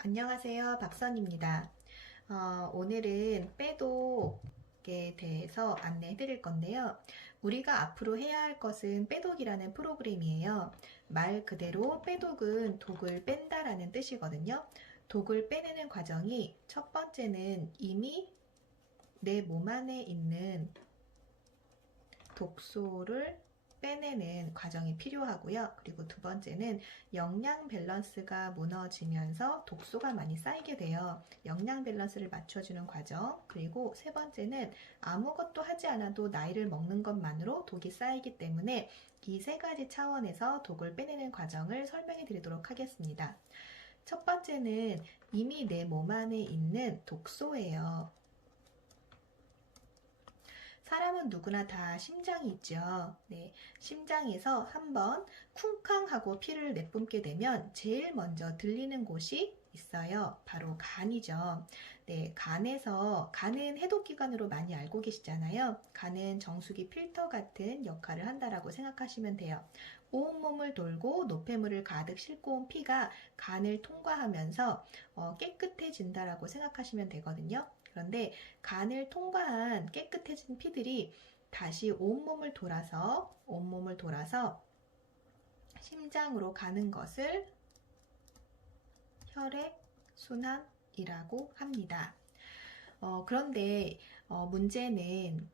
안녕하세요. 박선입니다. 오늘은 빼독에 대해서 안내해 드릴 건데요. 우리가 앞으로 해야 할 것은 빼독이라는 프로그램이에요. 말 그대로 빼독은 독을 뺀다라는 뜻이거든요. 독을 빼내는 과정이 첫 번째는 이미 내 몸 안에 있는 독소를 빼내는 과정이 필요하고요. 그리고 두 번째는 영양 밸런스가 무너지면서 독소가 많이 쌓이게 돼요. 영양 밸런스를 맞춰주는 과정. 그리고 세 번째는 아무것도 하지 않아도 나이를 먹는 것만으로 독이 쌓이기 때문에 이 세 가지 차원에서 독을 빼내는 과정을 설명해 드리도록 하겠습니다. 첫 번째는 이미 내 몸 안에 있는 독소예요. 사람은 누구나 다 심장이 있죠. 네, 심장에서 한번 쿵쾅하고 피를 내뿜게 되면 제일 먼저 들리는 곳이 있어요. 바로 간이죠. 네, 간은 해독기관으로 많이 알고 계시잖아요. 간은 정수기 필터 같은 역할을 한다라고 생각하시면 돼요. 온몸을 돌고 노폐물을 가득 싣고 온 피가 간을 통과하면서 깨끗해진다라고 생각하시면 되거든요. 그런데 간을 통과한 깨끗해진 피들이 다시 온몸을 돌아서 심장으로 가는 것을 혈액순환이라고 합니다. 그런데 문제는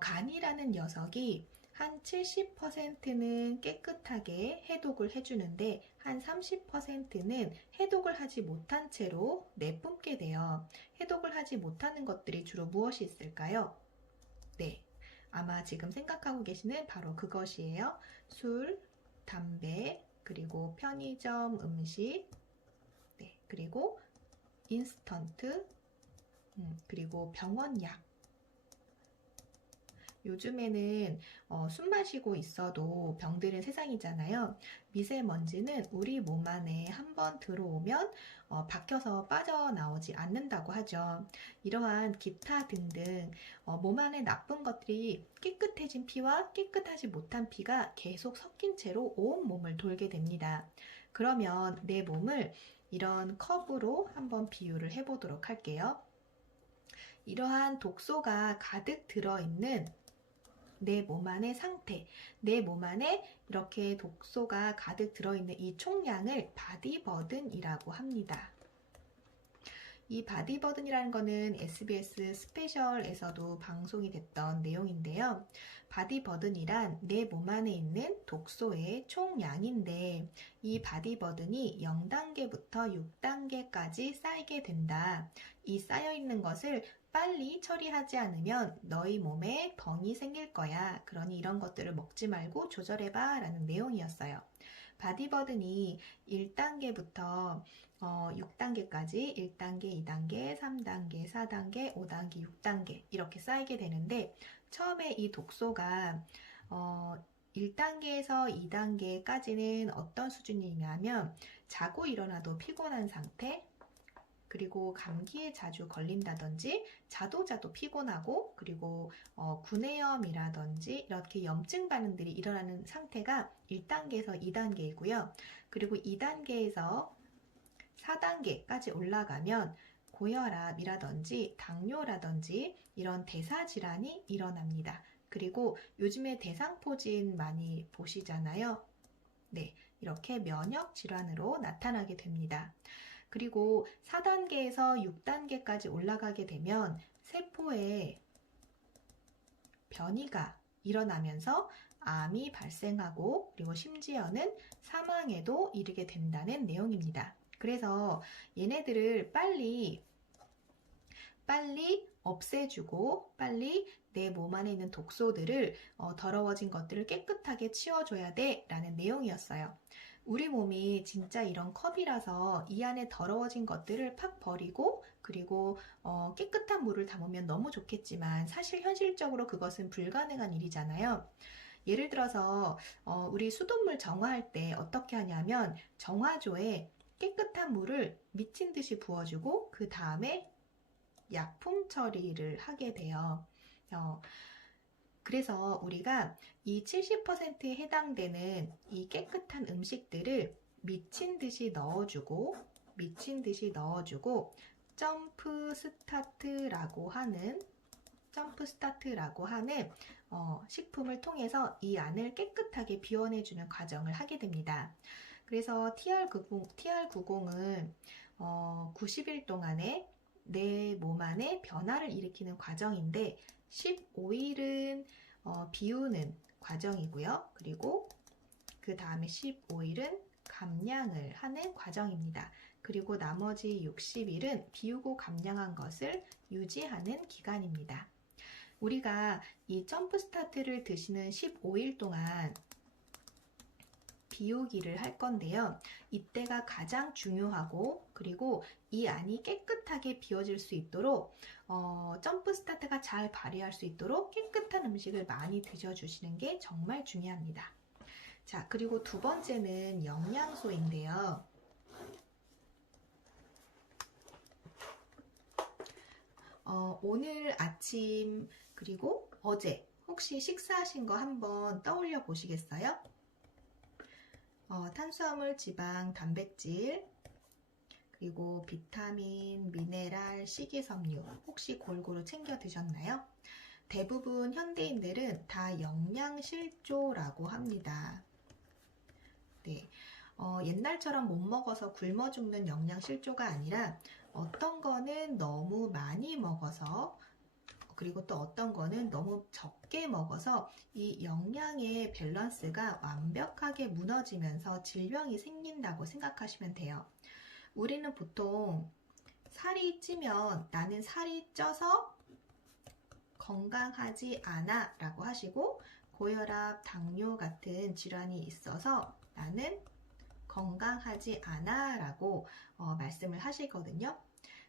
간이라는 녀석이 한 70%는 깨끗하게 해독을 해주는데 한 30%는 해독을 하지 못한 채로 내뿜게 돼요. 해독을 하지 못하는 것들이 주로 무엇이 있을까요? 네, 아마 지금 생각하고 계시는 바로 그것이에요. 술, 담배, 그리고 편의점 음식, 네, 그리고 인스턴트, 그리고 병원 약. 요즘에는 숨 마시고 있어도 병들은 세상이잖아요. 미세먼지는 우리 몸 안에 한번 들어오면 박혀서 빠져나오지 않는다고 하죠. 이러한 기타 등등 몸 안에 나쁜 것들이 깨끗해진 피와 깨끗하지 못한 피가 계속 섞인 채로 온 몸을 돌게 됩니다. 그러면 내 몸을 이런 컵으로 한번 비유를 해보도록 할게요. 이러한 독소가 가득 들어있는 내 몸 안의 상태, 내 몸 안에 이렇게 독소가 가득 들어있는 이 총량을 바디버든이라고 합니다. 이 바디버든이라는 거는 SBS 스페셜에서도 방송이 됐던 내용인데요. 바디버든이란 내 몸 안에 있는 독소의 총량인데 이 바디버든이 0단계부터 6단계까지 쌓이게 된다. 이 쌓여있는 것을 빨리 처리하지 않으면 너희 몸에 병이 생길 거야. 그러니 이런 것들을 먹지 말고 조절해봐 라는 내용이었어요. 바디버든이 1단계부터 6단계까지 1단계, 2단계, 3단계, 4단계, 5단계, 6단계 이렇게 쌓이게 되는데 처음에 이 독소가 1단계에서 2단계까지는 어떤 수준이냐면 자고 일어나도 피곤한 상태, 그리고 감기에 자주 걸린다든지 자도 피곤하고 그리고 구내염이라든지 이렇게 염증 반응들이 일어나는 상태가 1단계에서 2단계이고요. 그리고 2단계에서 4단계까지 올라가면 고혈압이라든지 당뇨라든지 이런 대사질환이 일어납니다. 그리고 요즘에 대상포진 많이 보시잖아요. 네, 이렇게 면역 질환으로 나타나게 됩니다. 그리고 4단계에서 6단계까지 올라가게 되면 세포에 변이가 일어나면서 암이 발생하고 그리고 심지어는 사망에도 이르게 된다는 내용입니다. 그래서 얘네들을 빨리 없애주고 빨리 내 몸 안에 있는 독소들을 더러워진 것들을 깨끗하게 치워줘야 돼 라는 내용이었어요. 우리 몸이 진짜 이런 컵이라서 이 안에 더러워진 것들을 팍 버리고 그리고 깨끗한 물을 담으면 너무 좋겠지만 사실 현실적으로 그것은 불가능한 일이잖아요. 예를 들어서 우리 수돗물 정화할 때 어떻게 하냐면 정화조에 깨끗한 물을 미친 듯이 부어주고 그 다음에 약품 처리를 하게 돼요. 그래서 우리가 이 70%에 해당되는 이 깨끗한 음식들을 미친 듯이 넣어주고 미친 듯이 넣어주고 점프 스타트라고 하는 식품을 통해서 이 안을 깨끗하게 비워내주는 과정을 하게 됩니다. 그래서 TR90은 90일 동안에 내 몸 안에 변화를 일으키는 과정인데 15일은 비우는 과정이고요. 그리고 그 다음에 15일은 감량을 하는 과정입니다. 그리고 나머지 60일은 비우고 감량한 것을 유지하는 기간입니다. 우리가 이 점프 스타트를 드시는 15일 동안 비우기를 할 건데요. 이때가 가장 중요하고 그리고 이 안이 깨끗하게 비워질 수 있도록 점프 스타트가 잘 발휘할 수 있도록 깨끗한 음식을 많이 드셔주시는 게 정말 중요합니다. 자, 그리고 두 번째는 영양소인데요. 오늘 아침 그리고 어제 혹시 식사하신 거 한번 떠올려 보시겠어요? 탄수화물, 지방, 단백질, 그리고 비타민, 미네랄, 식이섬유 혹시 골고루 챙겨 드셨나요? 대부분 현대인들은 다 영양실조라고 합니다. 네, 옛날처럼 못 먹어서 굶어 죽는 영양실조가 아니라 어떤 거는 너무 많이 먹어서 그리고 또 어떤 거는 너무 적게 먹어서 이 영양의 밸런스가 완벽하게 무너지면서 질병이 생긴다고 생각하시면 돼요. 우리는 보통 살이 찌면 나는 살이 쪄서 건강하지 않아 라고 하시고 고혈압, 당뇨 같은 질환이 있어서 나는 건강하지 않아 라고 말씀을 하시거든요.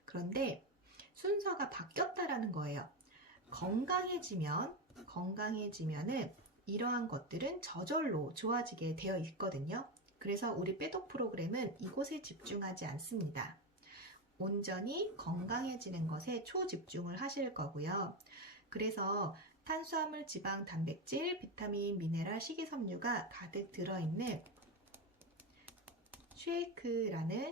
그런데 순서가 바뀌었다라는 거예요. 건강해지면은 이러한 것들은 저절로 좋아지게 되어 있거든요. 그래서 우리 빼독 프로그램은 이곳에 집중하지 않습니다. 온전히 건강해지는 것에 초집중을 하실 거고요. 그래서 탄수화물, 지방, 단백질, 비타민, 미네랄, 식이섬유가 가득 들어있는 쉐이크라는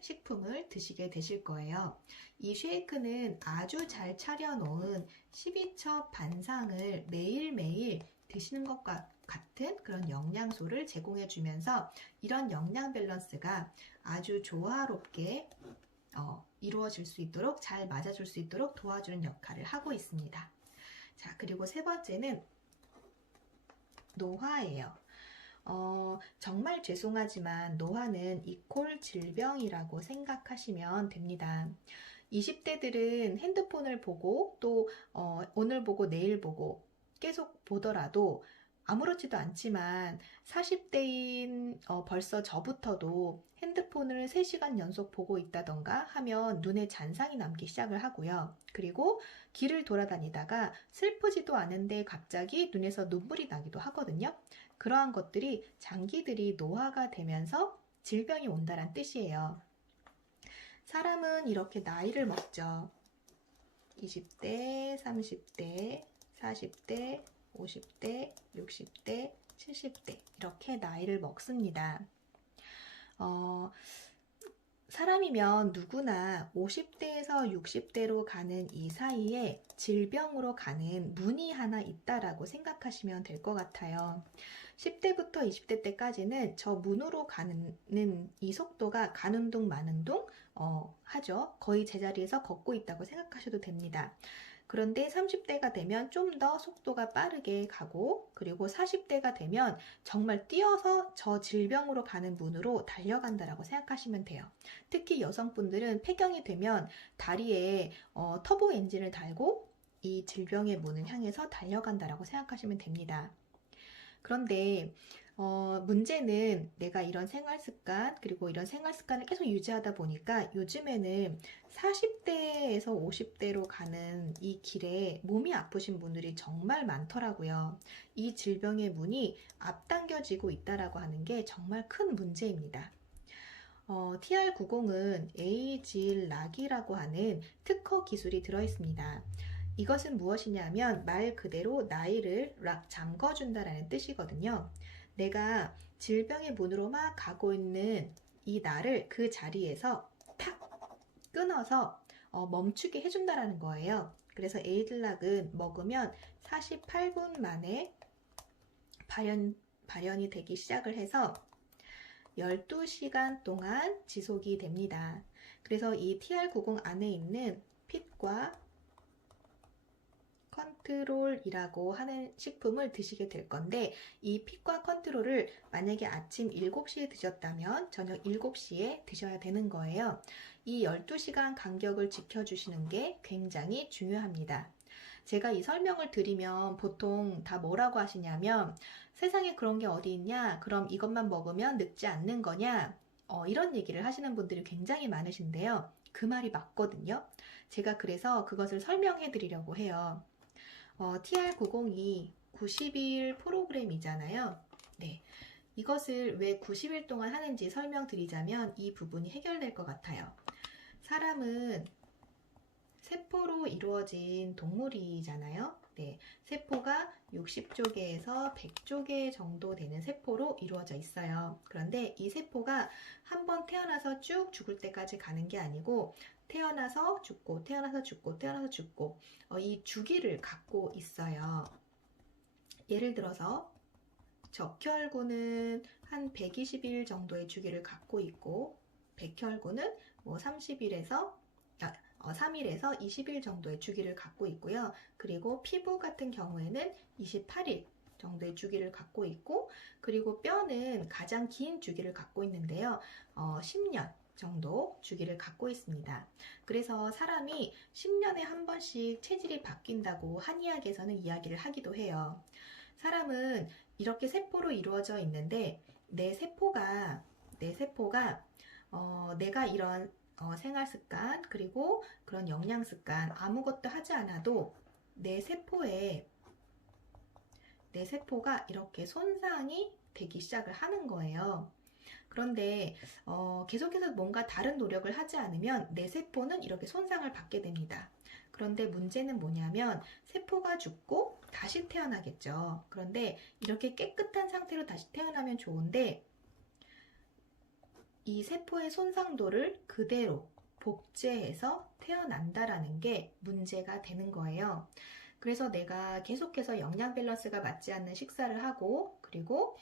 식품을 드시게 되실 거예요. 이 쉐이크는 아주 잘 차려놓은 12첩 반상을 매일매일 드시는 것과 같은 그런 영양소를 제공해 주면서 이런 영양 밸런스가 아주 조화롭게 이루어질 수 있도록 잘 맞아줄 수 있도록 도와주는 역할을 하고 있습니다. 자, 그리고 세 번째는 노화예요. 정말 죄송하지만 노화는 이퀄 질병이라고 생각하시면 됩니다. 20대들은 핸드폰을 보고 또 오늘 보고 내일 보고 계속 보더라도 아무렇지도 않지만 40대인 벌써 저부터도 핸드폰을 3시간 연속 보고 있다던가 하면 눈에 잔상이 남기 시작을 하고요. 그리고 길을 돌아다니다가 슬프지도 않은데 갑자기 눈에서 눈물이 나기도 하거든요. 그러한 것들이 장기들이 노화가 되면서 질병이 온다는 뜻이에요. 사람은 이렇게 나이를 먹죠. 20대, 30대, 40대, 50대, 60대, 70대 이렇게 나이를 먹습니다. 사람이면 누구나 50대에서 60대로 가는 이 사이에 질병으로 가는 문이 하나 있다라고 생각하시면 될 것 같아요. 10대부터 20대 때까지는 저 문으로 가는 이 속도가 가는 둥 마는 둥 하죠. 거의 제자리에서 걷고 있다고 생각하셔도 됩니다. 그런데 30대가 되면 좀 더 속도가 빠르게 가고 그리고 40대가 되면 정말 뛰어서 저 질병으로 가는 문으로 달려간다라고 생각하시면 돼요. 특히 여성분들은 폐경이 되면 다리에 터보 엔진을 달고 이 질병의 문을 향해서 달려간다라고 생각하시면 됩니다. 그런데 문제는 내가 이런 생활 습관 그리고 이런 생활 습관을 계속 유지하다 보니까 요즘에는 40대에서 50대로 가는 이 길에 몸이 아프신 분들이 정말 많더라고요. 이 질병의 문이 앞당겨지고 있다라고 하는 게 정말 큰 문제입니다. TR90은 에이질락이라고 하는 특허 기술이 들어있습니다. 이것은 무엇이냐면 말 그대로 나이를 잠궈준다라는 뜻이거든요. 내가 질병의 문으로 막 가고 있는 이 날을 그 자리에서 탁 끊어서 멈추게 해준다라는 거예요. 그래서 에이즐락은 먹으면 48분 만에 발현이 되기 시작을 해서 12시간 동안 지속이 됩니다. 그래서 이 TR90 안에 있는 핏과 컨트롤이라고 하는 식품을 드시게 될 건데, 이 핏과 컨트롤을 만약에 아침 7시에 드셨다면 저녁 7시에 드셔야 되는 거예요. 이 12시간 간격을 지켜주시는 게 굉장히 중요합니다. 제가 이 설명을 드리면 보통 다 뭐라고 하시냐면, 세상에 그런 게 어디 있냐? 그럼 이것만 먹으면 늙지 않는 거냐? 이런 얘기를 하시는 분들이 굉장히 많으신데요. 그 말이 맞거든요. 제가 그래서 그것을 설명해 드리려고 해요. TR90이 90일 프로그램이잖아요. 네. 이것을 왜 90일 동안 하는지 설명드리자면 이 부분이 해결될 것 같아요. 사람은 세포로 이루어진 동물이잖아요. 네. 세포가 60조개에서 100조개 정도 되는 세포로 이루어져 있어요. 그런데 이 세포가 한번 태어나서 쭉 죽을 때까지 가는 게 아니고 태어나서 죽고 태어나서 죽고 태어나서 죽고 이 주기를 갖고 있어요. 예를 들어서 적혈구는 한 120일 정도의 주기를 갖고 있고 백혈구는 뭐 3일에서 20일 정도의 주기를 갖고 있고요. 그리고 피부 같은 경우에는 28일 정도의 주기를 갖고 있고, 그리고 뼈는 가장 긴 주기를 갖고 있는데요. 10년 정도 주기를 갖고 있습니다. 그래서 사람이 10년에 한 번씩 체질이 바뀐다고 한의학에서는 이야기를 하기도 해요. 사람은 이렇게 세포로 이루어져 있는데 내 세포가 내가 이런 생활 습관 그리고 그런 영양 습관 아무것도 하지 않아도 내 세포가 이렇게 손상이 되기 시작을 하는 거예요. 그런데 계속해서 뭔가 다른 노력을 하지 않으면 내 세포는 이렇게 손상을 받게 됩니다. 그런데 문제는 뭐냐면 세포가 죽고 다시 태어나겠죠. 그런데 이렇게 깨끗한 상태로 다시 태어나면 좋은데 이 세포의 손상도를 그대로 복제해서 태어난다라는 게 문제가 되는 거예요. 그래서 내가 계속해서 영양 밸런스가 맞지 않는 식사를 하고 그리고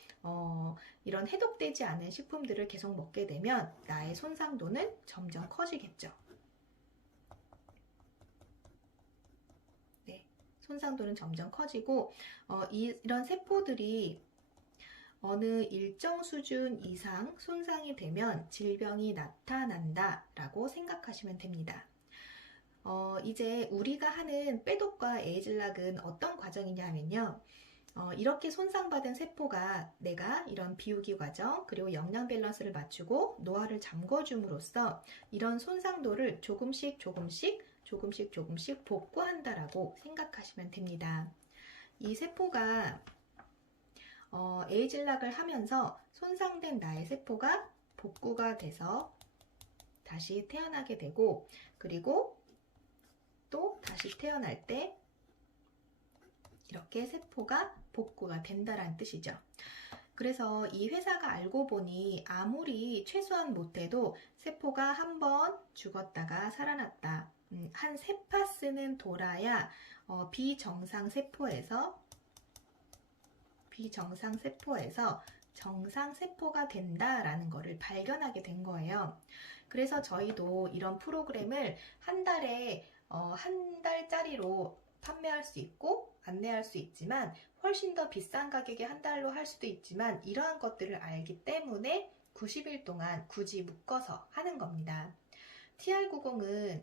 이런 해독되지 않은 식품들을 계속 먹게 되면 나의 손상도는 점점 커지겠죠. 네, 손상도는 점점 커지고 이런 세포들이 어느 일정 수준 이상 손상이 되면 질병이 나타난다 라고 생각하시면 됩니다. 이제 우리가 하는 빼독과 에이즐락은 어떤 과정이냐 하면요. 이렇게 손상받은 세포가 내가 이런 비우기 과정 그리고 영양 밸런스를 맞추고 노화를 잠궈줌으로써 이런 손상도를 조금씩 복구한다라고 생각하시면 됩니다. 이 세포가 에이즐락을 하면서 손상된 나의 세포가 복구가 돼서 다시 태어나게 되고, 그리고 또 다시 태어날 때 이렇게 세포가 복구가 된다는 뜻이죠. 그래서 이 회사가 알고 보니 아무리 최소한 못해도 세포가 한번 죽었다가 살아났다. 한 3파스는 돌아야 비정상 세포에서 정상 세포가 된다라는 것을 발견하게 된 거예요. 그래서 저희도 이런 프로그램을 한 달에 한 달짜리로 판매할 수 있고 안내할 수 있지만 훨씬 더 비싼 가격에 한 달로 할 수도 있지만 이러한 것들을 알기 때문에 90일 동안 굳이 묶어서 하는 겁니다. TR90은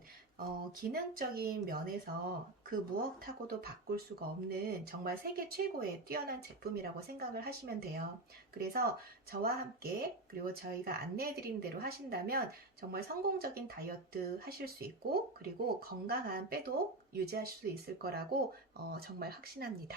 기능적인 면에서 그 무엇하고도 바꿀 수가 없는 정말 세계 최고의 뛰어난 제품이라고 생각을 하시면 돼요. 그래서 저와 함께 그리고 저희가 안내해드린 대로 하신다면 정말 성공적인 다이어트 하실 수 있고 그리고 건강한 빼도 유지하실 수 있을 거라고 정말 확신합니다.